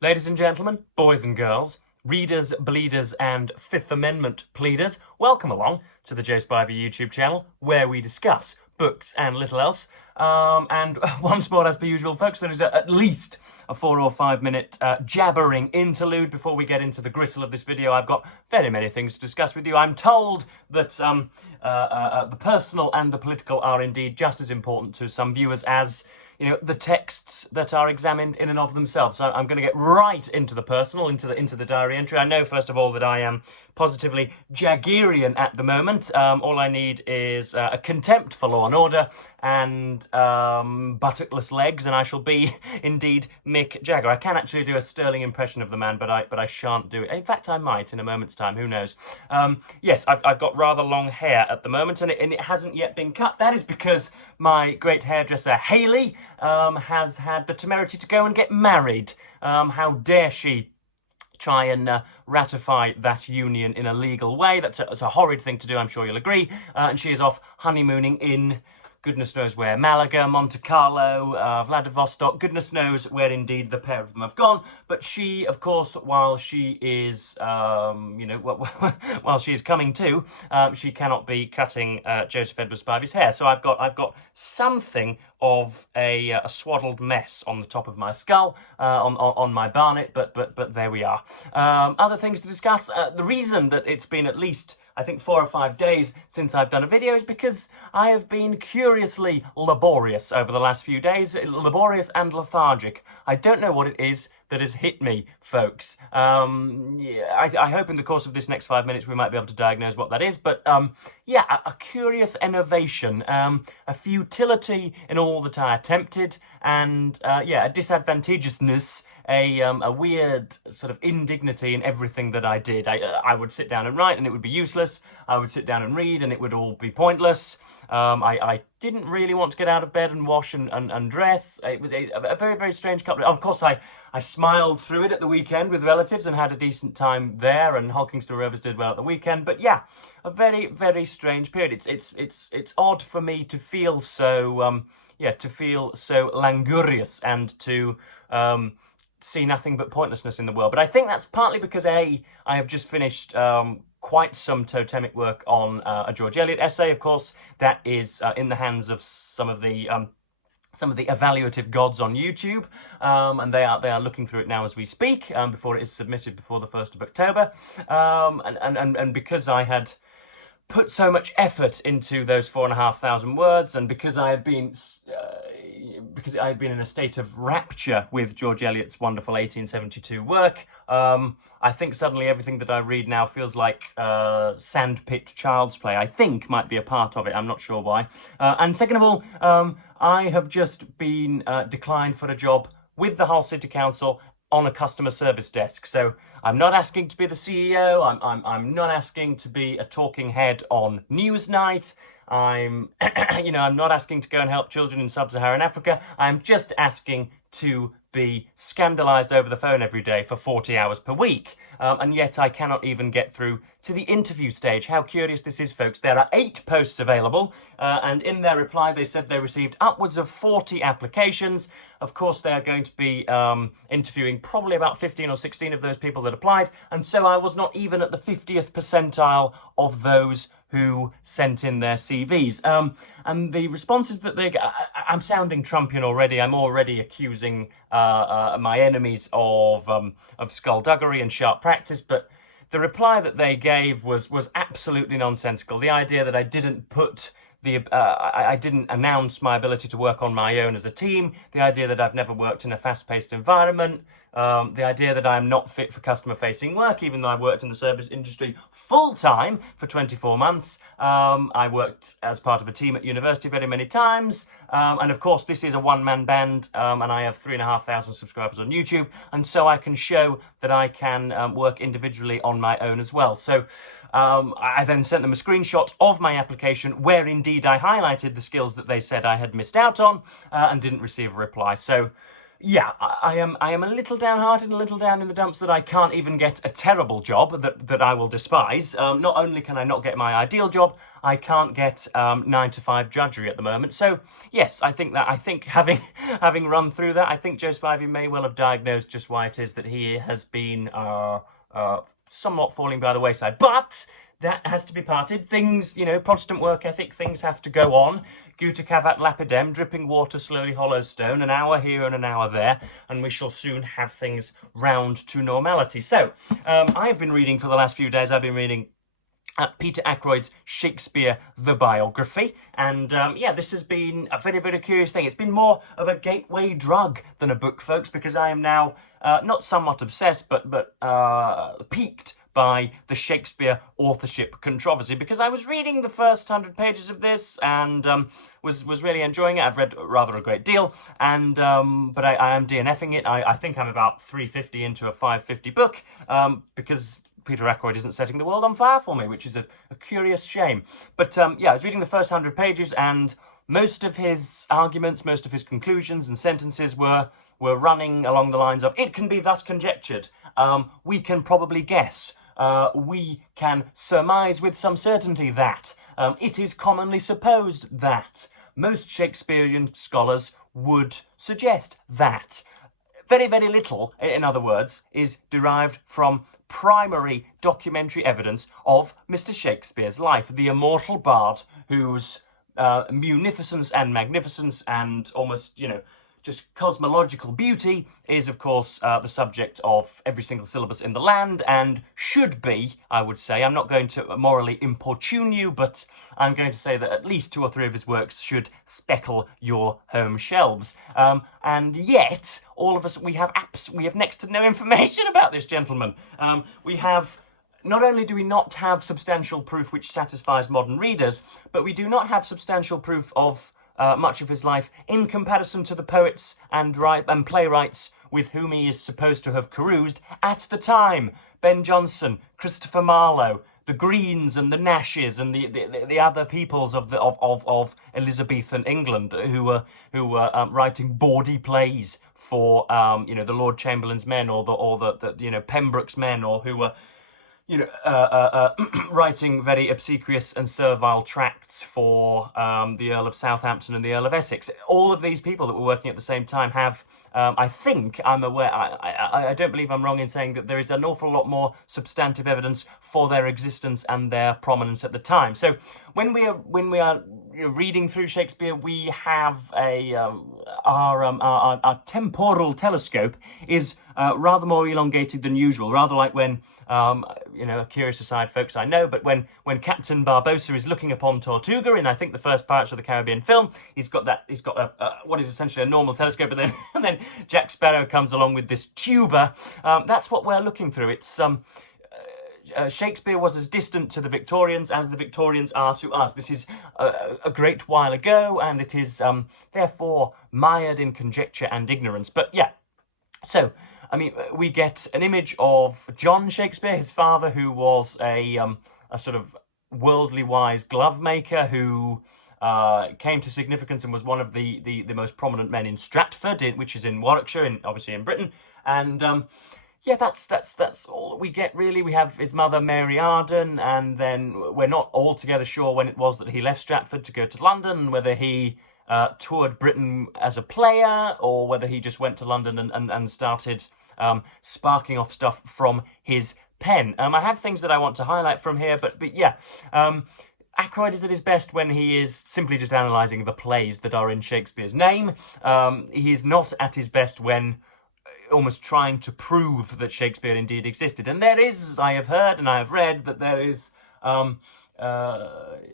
Ladies and gentlemen, boys and girls, readers, bleeders, and Fifth Amendment pleaders, welcome along to the Joe Spivey YouTube channel, where we discuss books and little else. And once more, as per usual, folks, there is at least a 4 or 5 minute jabbering interlude before we get into the gristle of this video. I've got very many things to discuss with you. I'm told that the personal and the political are indeed just as important to some viewers as the texts that are examined in and of themselves. So I'm going to get right into the personal, into the diary entry. I know, first of all, that I am positively Jaggerian at the moment. All I need is a contempt for law and order and buttock-less legs, and I shall be indeed Mick Jagger. I can actually do a sterling impression of the man, but I shan't do it. In fact, I might in a moment's time. Who knows? Yes, I've got rather long hair at the moment, and it hasn't yet been cut. That is because my great hairdresser Hayley has had the temerity to go and get married. How dare she try and ratify that union in a legal way? That's a horrid thing to do, I'm sure you'll agree. And she is off honeymooning in goodness knows where. Malaga, Monte Carlo, Vladivostok, goodness knows where indeed the pair of them have gone. But she, of course, while she is, while she is coming to, she cannot be cutting Joseph Edward Spivey's hair. So I've got something of a swaddled mess on the top of my skull, on my barnet, but there we are. Other things to discuss. The reason that it's been at least, I think, 4 or 5 days since I've done a video is because I have been curiously laborious over the last few days. Laborious and lethargic. I don't know what it is that has hit me, folks. I hope in the course of this next 5 minutes we might be able to diagnose what that is. But yeah, a curious enervation, a futility in all that I attempted, and yeah, a disadvantageousness, a weird sort of indignity in everything that I did. I would sit down and write and it would be useless. I would sit down and read and it would all be pointless. I didn't really want to get out of bed and wash and dress. It was a very, very strange couple of... Of course, I smiled through it at the weekend with relatives and had a decent time there, and Hulkingster Rovers did well at the weekend. But yeah, a very, very strange period. It's odd for me to feel so to feel so languorous and to see nothing but pointlessness in the world. But I think that's partly because I have just finished quite some totemic work on a George Eliot essay. Of course, that is in the hands of some of the evaluative gods on YouTube, and they are looking through it now as we speak, before it is submitted before the 1st of October. And because I had put so much effort into those 4,500 words, and because I had been in a state of rapture with George Eliot's wonderful 1872 work, I think suddenly everything that I read now feels like sandpit child's play. I think might be a part of it. I'm not sure why. And second of all, I have just been declined for a job with the Hull City Council on a customer service desk. So I'm not asking to be the CEO. I'm not asking to be a talking head on Newsnight. I'm not asking to go and help children in sub-Saharan Africa. I'm just asking to be scandalised over the phone every day for 40 hours per week. And yet I cannot even get through to the interview stage. How curious this is, folks. There are 8 posts available, and in their reply they said they received upwards of 40 applications. Of course, they are going to be interviewing probably about 15 or 16 of those people that applied, and so I was not even at the 50th percentile of those who sent in their CVs. And the responses that they get, I'm sounding Trumpian already. I'm already accusing my enemies of skullduggery and sharp practice, but the reply that they gave was absolutely nonsensical. The idea that I didn't put I didn't announce my ability to work on my own as a team, the idea that I've never worked in a fast-paced environment, the idea that I'm not fit for customer-facing work, even though I worked in the service industry full-time for 24 months. I worked as part of a team at university very many times, and of course this is a one-man band, and I have 3,500 subscribers on YouTube, and so I can show that I can work individually on my own as well. So I then sent them a screenshot of my application where indeed I highlighted the skills that they said I had missed out on, and didn't receive a reply. So yeah, I am a little downhearted and a little down in the dumps that I can't even get a terrible job that I will despise. Not only can I not get my ideal job, I can't get 9 to 5 judgery at the moment. So yes, I think having run through that, I think Joe Spivey may well have diagnosed just why it is that he has been somewhat falling by the wayside. But that has to be parted. Things, Protestant work ethic, things have to go on. Gutta cavat lapidem, dripping water slowly hollows stone, an hour here and an hour there, and we shall soon have things round to normality. So, I've been reading for the last few days, I've been reading Peter Ackroyd's Shakespeare The Biography, and this has been a very, very curious thing. It's been more of a gateway drug than a book, folks, because I am now not somewhat obsessed, but piqued by the Shakespeare authorship controversy, because I was reading the first 100 pages of this and was really enjoying it. I've read rather a great deal, and but I am DNFing it. I think I'm about 350 into a 550 book, because Peter Ackroyd isn't setting the world on fire for me, which is a curious shame. But I was reading the first 100 pages, and most of his arguments, most of his conclusions and sentences were running along the lines of, it can be thus conjectured, we can probably guess, we can surmise with some certainty that, it is commonly supposed that, most Shakespearean scholars would suggest that. Very, very little, in other words, is derived from primary documentary evidence of Mr. Shakespeare's life, the immortal bard whose munificence and magnificence and almost, just cosmological beauty is, of course, the subject of every single syllabus in the land, and should be, I would say. I'm not going to morally importune you, but I'm going to say that at least 2 or 3 of his works should speckle your home shelves. And yet, all of us, we have next to no information about this gentleman. Not only do we not have substantial proof which satisfies modern readers, but we do not have substantial proof of much of his life in comparison to the poets and playwrights with whom he is supposed to have caroused at the time. Ben Jonson, Christopher Marlowe, the Greens and the Nashes and the other peoples of Elizabethan England who were writing bawdy plays for the Lord Chamberlain's men or the Pembroke's men, or who were writing very obsequious and servile tracts for the Earl of Southampton and the Earl of Essex. All of these people that were working at the same time have, I think, I'm aware, I don't believe I'm wrong in saying that there is an awful lot more substantive evidence for their existence and their prominence at the time. So when we are reading through Shakespeare, we have our temporal telescope is rather more elongated than usual, rather like when, a curious aside, folks, I know, but when Captain Barbossa is looking upon Tortuga in, I think, the first Pirates of the Caribbean film, he's got what is essentially a normal telescope, and then Jack Sparrow comes along with this tuba. That's what we're looking through. It's Shakespeare was as distant to the Victorians as the Victorians are to us. This is a great while ago, and it is therefore mired in conjecture and ignorance. But yeah, so we get an image of John Shakespeare, his father, who was a sort of worldly wise glove maker who came to significance and was one of the most prominent men in Stratford, which is in Warwickshire, obviously in Britain, and that's all that we get, really. We have his mother, Mary Arden, and then we're not altogether sure when it was that he left Stratford to go to London, whether he toured Britain as a player or whether he just went to London and started sparking off stuff from his pen. I have things that I want to highlight from here, but yeah. Ackroyd is at his best when he is simply just analysing the plays that are in Shakespeare's name. He's not at his best when almost trying to prove that Shakespeare indeed existed. And there is, I have heard and I have read, that there is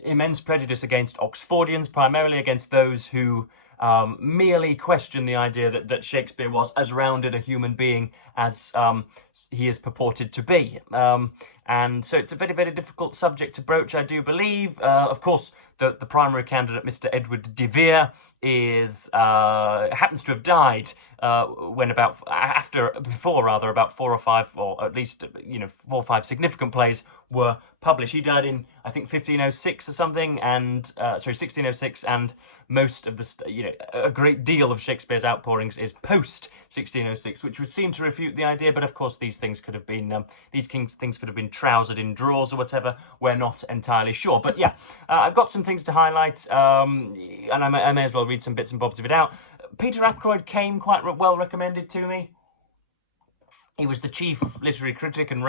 immense prejudice against Oxfordians, primarily against those who merely question the idea that Shakespeare was as rounded a human being as he is purported to be. And so it's a very, very difficult subject to broach, I do believe. Of course, the primary candidate, Mr. Edward de Vere, happens to have died before about 4 or 5, or at least 4 or 5 significant plays were published. He died in, I think, 1506 or something, and 1606, and most of a great deal of Shakespeare's outpourings is post 1606, which would seem to refute the idea. But of course, these things could have been things could have been trousered in drawers or whatever. We're not entirely sure. But yeah, I've got some things to highlight, and I may as well read some bits and bobs of it out. Peter Ackroyd came quite well recommended to me. He was the chief literary critic and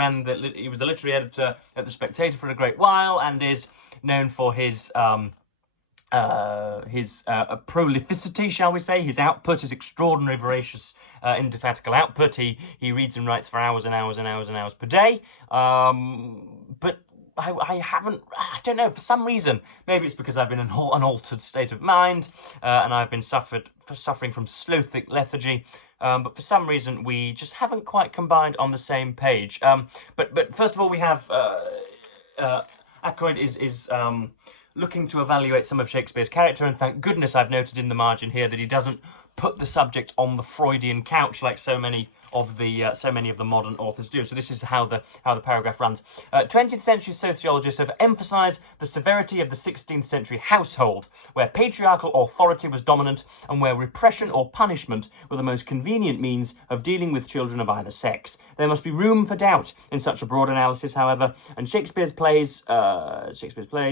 he was the literary editor at The Spectator for a great while, and is known for his prolificity, shall we say. His output is extraordinary, voracious, indefatigable output. He reads and writes for hours and hours and hours and hours per day. But I don't know, for some reason, maybe it's because I've been in an unaltered state of mind, and I've been suffering from slothic lethargy, but for some reason we just haven't quite combined on the same page. But first of all, we have Ackroyd is looking to evaluate some of Shakespeare's character, and thank goodness I've noted in the margin here that he doesn't put the subject on the Freudian couch like so many of the modern authors do. So this is how the paragraph runs. 20th century sociologists have emphasized the severity of the 16th century household, where patriarchal authority was dominant and where repression or punishment were the most convenient means of dealing with children of either sex. There must be room for doubt in such a broad analysis, however, and Shakespeare's plays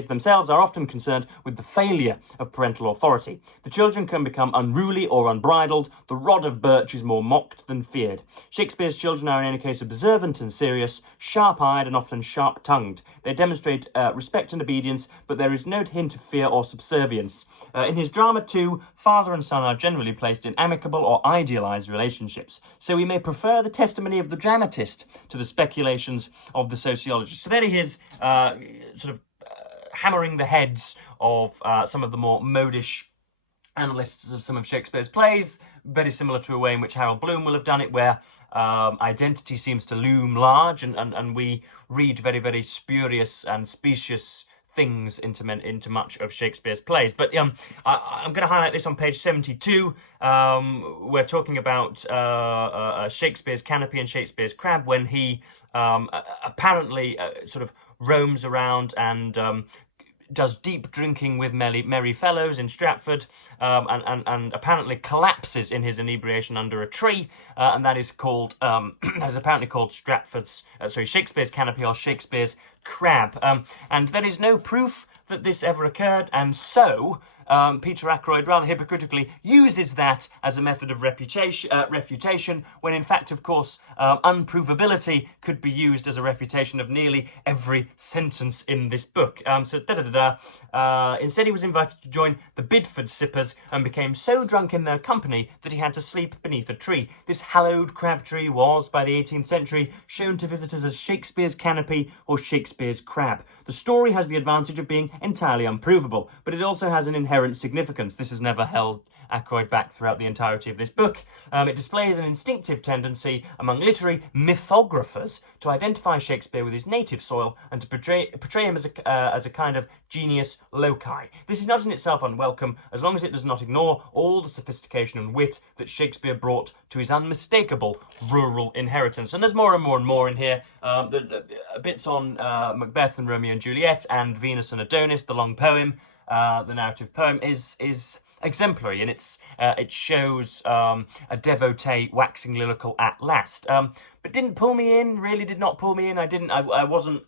themselves are often concerned with the failure of parental authority. The children can become unruly or unbridled. The rod of birch is more mocked than feared. Shakespeare's children are in any case observant and serious, sharp-eyed and often sharp-tongued. They demonstrate respect and obedience, but there is no hint of fear or subservience. In his drama too, father and son are generally placed in amicable or idealised relationships, so we may prefer the testimony of the dramatist to the speculations of the sociologist. So there he is, hammering the heads of some of the more modish analysts of some of Shakespeare's plays, very similar to a way in which Harold Bloom will have done it, where identity seems to loom large, and we read very, very spurious and specious things into much of Shakespeare's plays. But I'm going to highlight this on page 72. We're talking about Shakespeare's Canopy and Shakespeare's Crab, when he apparently sort of roams around and does deep drinking with merry fellows in Stratford, and apparently collapses in his inebriation under a tree, and that is apparently called Shakespeare's Canopy or Shakespeare's Crab, and there is no proof that this ever occurred, and so Peter Ackroyd rather hypocritically uses that as a method of refutation, when in fact, of course, unprovability could be used as a refutation of nearly every sentence in this book. Instead, he was invited to join the Bidford Sippers and became so drunk in their company that he had to sleep beneath a tree. This hallowed crab tree was, by the 18th century, shown to visitors as Shakespeare's Canopy or Shakespeare's Crab. The story has the advantage of being entirely unprovable, but it also has an inherent significance. This has never held Ackroyd back throughout the entirety of this book. It displays an instinctive tendency among literary mythographers to identify Shakespeare with his native soil and to portray him as a kind of genius loci. This is not in itself unwelcome, as long as it does not ignore all the sophistication and wit that Shakespeare brought to his unmistakable rural inheritance. And there's more and more and more in here. The bits on Macbeth and Romeo and Juliet and Venus and Adonis, the long poem, the narrative poem, is exemplary, and it shows a devotee waxing lyrical at last, but didn't pull me in. Really did not pull me in. I wasn't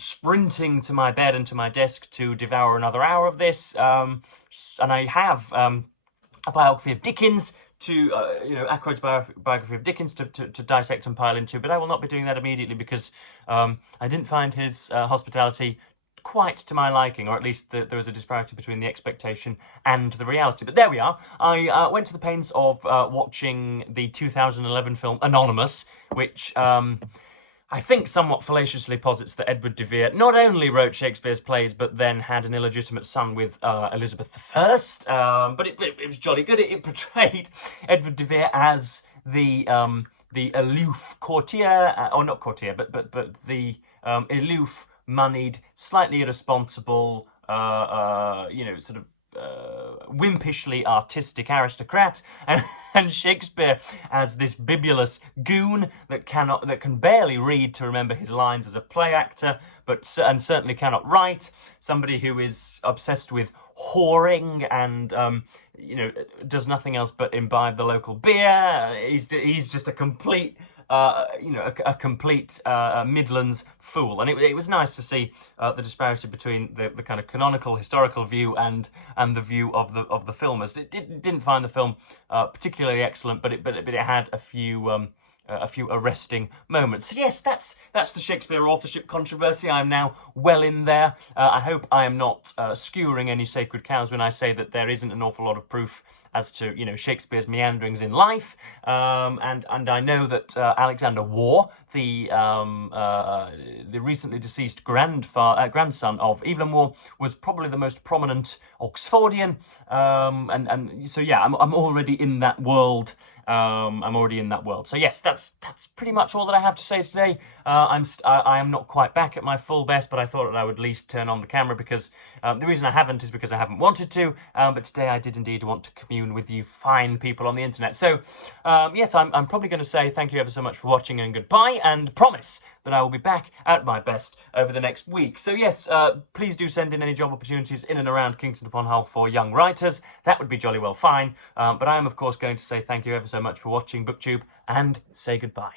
sprinting to my bed and to my desk to devour another hour of this, and I have a biography of Dickens Ackroyd's biography of Dickens to dissect and pile into, but I will not be doing that immediately because I didn't find his hospitality quite to my liking, or at least there was a disparity between the expectation and the reality. But there we are. I went to the pains of watching the 2011 film Anonymous, which I think somewhat fallaciously posits that Edward de Vere not only wrote Shakespeare's plays, but then had an illegitimate son with Elizabeth I. But it was jolly good. It portrayed Edward de Vere as the aloof courtier, or not courtier, but the aloof, moneyed, slightly irresponsible, sort of wimpishly artistic aristocrat, and Shakespeare as this bibulous goon that can barely read to remember his lines as a play actor, and certainly cannot write. Somebody who is obsessed with whoring and does nothing else but imbibe the local beer. He's just a complete a complete Midlands fool, and it was nice to see the disparity between the kind of canonical historical view and the view of the filmers. Didn't find the film particularly excellent, but it had a few arresting moments. So yes, that's the Shakespeare authorship controversy. I'm now well in there. I hope I am not skewering any sacred cows when I say that there isn't an awful lot of proof as to Shakespeare's meanderings in life, and I know that Alexander Waugh, the recently deceased grandson of Evelyn Waugh, was probably the most prominent Oxfordian, and so yeah, I'm already in that world. I'm already in that world. So yes, that's pretty much all that I have to say today. I am not quite back at my full best, but I thought that I would at least turn on the camera because the reason I haven't is because I haven't wanted to. But today I did indeed want to commune with you fine people on the internet. So yes, I'm probably going to say thank you ever so much for watching and goodbye, and promise that I will be back at my best over the next week. So yes, please do send in any job opportunities in and around Kingston upon Hull for young writers. That would be jolly well fine. But I am, of course, going to say thank you ever so much for watching BookTube, and say goodbye.